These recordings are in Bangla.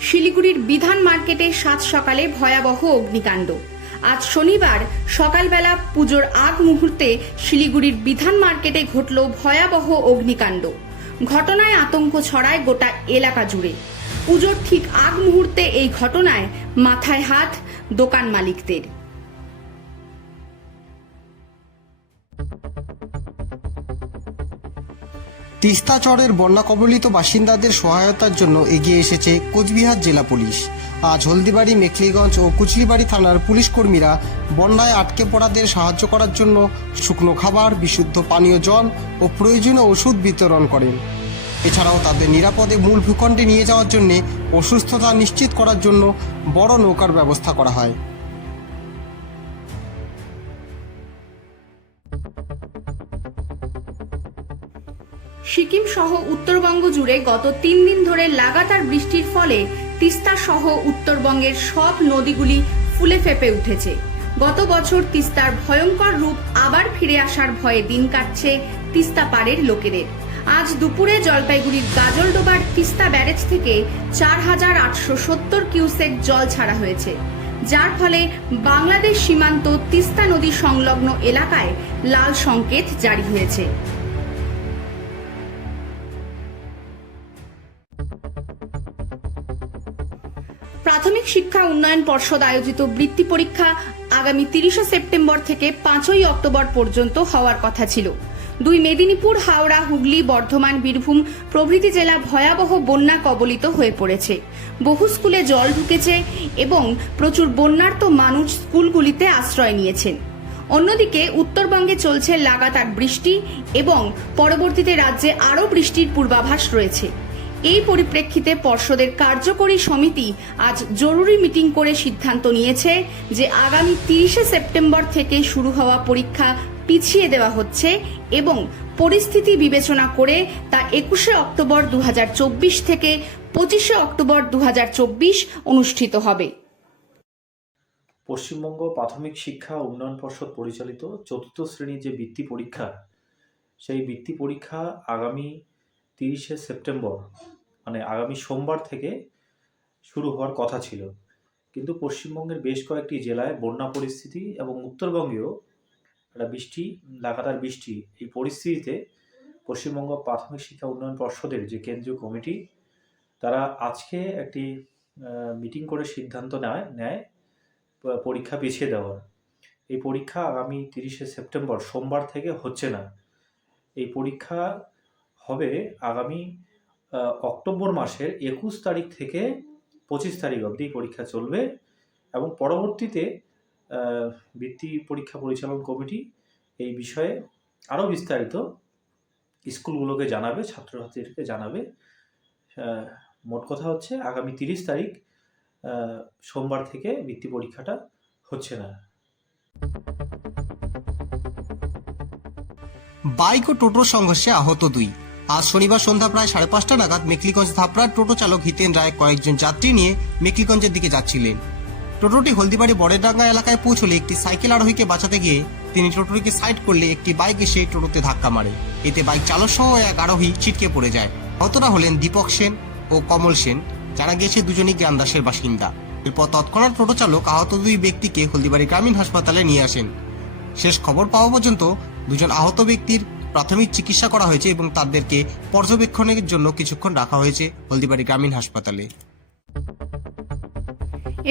শিলিগুড়ির বিধান মার্কেটে সাত সকালে ভয়াবহ অগ্নিকাণ্ড। আজ শনিবার সকালবেলা পুজোর আগ মুহূর্তে শিলিগুড়ির বিধান মার্কেটে ঘটল ভয়াবহ অগ্নিকাণ্ড। ঘটনায় আতঙ্ক ছড়ায় গোটা এলাকা জুড়ে। পুজোর ঠিক আগ মুহূর্তে এই ঘটনায় মাথায় হাত দোকান মালিকদের। তিস্তা চরের বন্যা কবলিত বাসিন্দাদের সহায়তার জন্য এগিয়ে এসেছে কোচবিহার জেলা পুলিশ। আজ হলদিবাড়ি, মেখলিগঞ্জ ও কুচলিবাড়ি থানার পুলিশ কর্মীরা বন্যায় আটকে পড়াদের সাহায্য করার জন্য শুকনো খাবার, বিশুদ্ধ পানীয় জল ও প্রয়োজনীয় ওষুধ বিতরণ করেন। এছাড়াও তাদের নিরাপদে মূল ভূখণ্ডে নিয়ে যাওয়ার জন্য অসুস্থতা নিশ্চিত করার জন্য বড় নৌকার ব্যবস্থা করা হয়। সিকিম সহ উত্তরবঙ্গ জুড়ে গত তিন দিন ধরে লাগাতার বৃষ্টির ফলে তিস্তা সহ উত্তরবঙ্গের সব নদীগুলি ফুলে ফেপে উঠেছে। গত বছর তিস্তার ভয়ঙ্কর রূপ আবার ফিরে আসার ভয়ে দিন কাটছে তিস্তা পাড়ের লোকেদের। আজ দুপুরে জলপাইগুড়ির গাজলডোবার তিস্তা ব্যারেজ থেকে চার হাজার আটশো সত্তর কিউসেক জল ছাড়া হয়েছে, যার ফলে বাংলাদেশ সীমান্ত তিস্তা নদী সংলগ্ন এলাকায় লাল সংকেত জারি হয়েছে। প্রাথমিক শিক্ষা উন্নয়ন পর্ষদ আয়োজিত বৃত্তি পরীক্ষা আগামী তিরিশে সেপ্টেম্বর থেকে পাঁচই অক্টোবর পর্যন্ত হওয়ার কথা ছিল। দুই মেদিনীপুর, হাওড়া, হুগলি, বর্ধমান, বীরভূম প্রভৃতি জেলা ভয়াবহ বন্যা কবলিত হয়ে পড়েছে। বহু স্কুলে জল ঢুকেছে এবং প্রচুর বন্যার্ত মানুষ স্কুলগুলিতে আশ্রয় নিয়েছেন। অন্যদিকে উত্তরবঙ্গে চলছে লাগাতার বৃষ্টি এবং পরবর্তীতে রাজ্যে আরও বৃষ্টির পূর্বাভাস রয়েছে। এই পরিপ্রেক্ষিতে পর্ষদের কার্যকরী সমিতি আজ জরুরি মিটিং করে সিদ্ধান্ত নিয়েছে যে আগামী তিরিশে সেপ্টেম্বর থেকে শুরু হওয়া পরীক্ষা পিছিয়ে দেওয়া হচ্ছে এবং পরিস্থিতি বিবেচনা করে তা একুশে অক্টোবর দু হাজার চব্বিশ থেকে পঁচিশে অক্টোবর দু হাজার চব্বিশ অনুষ্ঠিত হবে। পশ্চিমবঙ্গ প্রাথমিক শিক্ষা উন্নয়ন পর্ষদ পরিচালিত চতুর্থ শ্রেণির যে বৃত্তি পরীক্ষা, সেই বৃত্তি পরীক্ষা আগামী তিরিশে সেপ্টেম্বর মানে আগামী সোমবার থেকে শুরু হওয়ার কথা ছিল। কিন্তু পশ্চিমবঙ্গের বেশ কয়েকটি জেলায় বন্যা পরিস্থিতি এবং উত্তরবঙ্গেও একটা বৃষ্টি, লাগাতার বৃষ্টি এই পরিস্থিতিতে পশ্চিমবঙ্গ প্রাথমিক শিক্ষা উন্নয়ন পর্ষদের যে কেন্দ্রীয় কমিটি, তারা আজকে একটি মিটিং করে সিদ্ধান্ত নেয় নেয় পরীক্ষা পিছিয়ে দেওয়ার। এই পরীক্ষা আগামী তিরিশে সেপ্টেম্বর, সোমবার থেকে হচ্ছে না। এই পরীক্ষা হবে আগামী অক্টোবর মাসের একুশ তারিখ থেকে পঁচিশ তারিখ অবধি পরীক্ষা চলবে এবং পরবর্তীতে বৃত্তি পরীক্ষা পরিচালন কমিটি এই বিষয়ে আরও বিস্তারিত স্কুলগুলোকে জানাবে, ছাত্রছাত্রীদেরকে জানাবে। মোট কথা হচ্ছে আগামী তিরিশ তারিখ সোমবার থেকে বৃত্তি পরীক্ষাটা হচ্ছে না। বাইক ও টোটোর সংঘর্ষে আহত দুই। আজ শনিবার সন্ধ্যা প্রায় সাড়ে পাঁচটা নাগাদ মেকলিগঞ্জ ধাপড়ার টোটো চালক হিতেন রায় কয়েকজন যাত্রী নিয়ে মেকলিগঞ্জের দিকে যাচ্ছিলেন। টোটোটি হলদিবাড়ি বড়েডাঙ্গা এলাকায় পৌঁছলে একটি সাইকেল আরোহীকে বাঁচাতে গিয়ে তিনি টোটোটিকে সাইড করলে একটি বাইক এসে টোটোতে ধাক্কা মারে। এতে বাইক চালক সহ এক আরোহী ছিটকে পড়ে যায়। আহতরা হলেন দীপক সেন ও কমল সেন। জানা গিয়েছে দুজনই জ্ঞানদাসের বাসিন্দা। এরপর তৎক্ষণাৎ টোটো চালক আহত দুই ব্যক্তিকে হলদিবাড়ি গ্রামীণ হাসপাতালে নিয়ে আসেন। শেষ খবর পাওয়া পর্যন্ত দুজন আহত ব্যক্তির প্রাথমিক চিকিৎসা করা হয়েছে এবং তাদেরকে পর্যবেক্ষণের জন্য কিছুক্ষণ রাখা হয়েছে হলদিবাড়ি গ্রামীণ হাসপাতালে।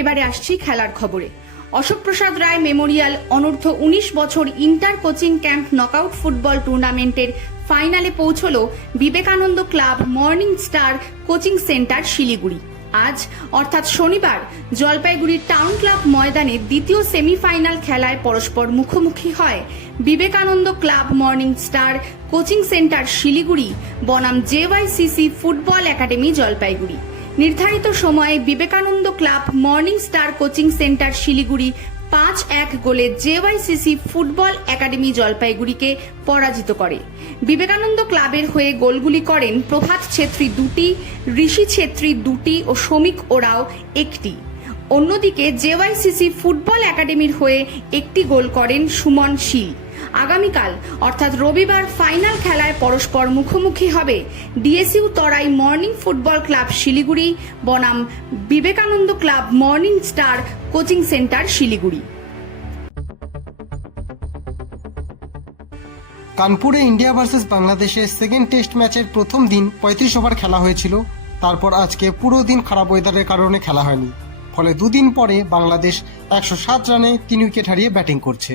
এবারে আসছি খেলার খবরে। অশোক প্রসাদ রায় মেমোরিয়াল অনূর্ধ্ব উনিশ বছর inter coaching camp knockout football টুর্নামেন্টের ফাইনালে পৌঁছল Vivekananda club morning star coaching centre Siliguri. আজ, অর্থাৎ শনিবার জলপাইগুড়ির টাউন ক্লাব ময়দানে দ্বিতীয় সেমিফাইনাল খেলায় পরস্পর মুখোমুখি হয়। Vivekananda club morning star, coaching centre Siliguri, বনাম জেওয়াইসিসি ফুটবল একাডেমি জলপাইগুড়ি। নির্ধারিত সময়ে Vivekananda club morning star coaching centre Siliguri পাঁচ এক গোলে জেওয়াইসিসি ফুটবল একাডেমি জলপাইগুড়িকে পরাজিত করে। বিবেকানন্দ ক্লাবের হয়ে গোলগুলি করেন প্রভাত ছেত্রী দুটি, ঋষি ছেত্রী দুটি ও শ্রমিক ওরাও একটি। অন্যদিকে জেওয়াইসিসি ফুটবল একাডেমির হয়ে একটি গোল করেন সুমন শীল। আগামীকাল, অর্থাৎ রবিবার ফাইনাল খেলায় পরস্পর মুখোমুখি হবে DSU Terai morning football club Siliguri, বনাম Vivekananda club morning star coaching centre Siliguri. কানপুরে ইন্ডিয়া ভার্সেস বাংলাদেশের সেকেন্ড টেস্ট ম্যাচের প্রথম দিন পঁয়ত্রিশ ওভার খেলা হয়েছিল। তারপর আজকে পুরো দিন খারাপ ওয়েদারের কারণে খেলা হয়নি। ফলে দুদিন পরে বাংলাদেশ একশো সাত রানে তিন উইকেট হারিয়ে ব্যাটিং করছে।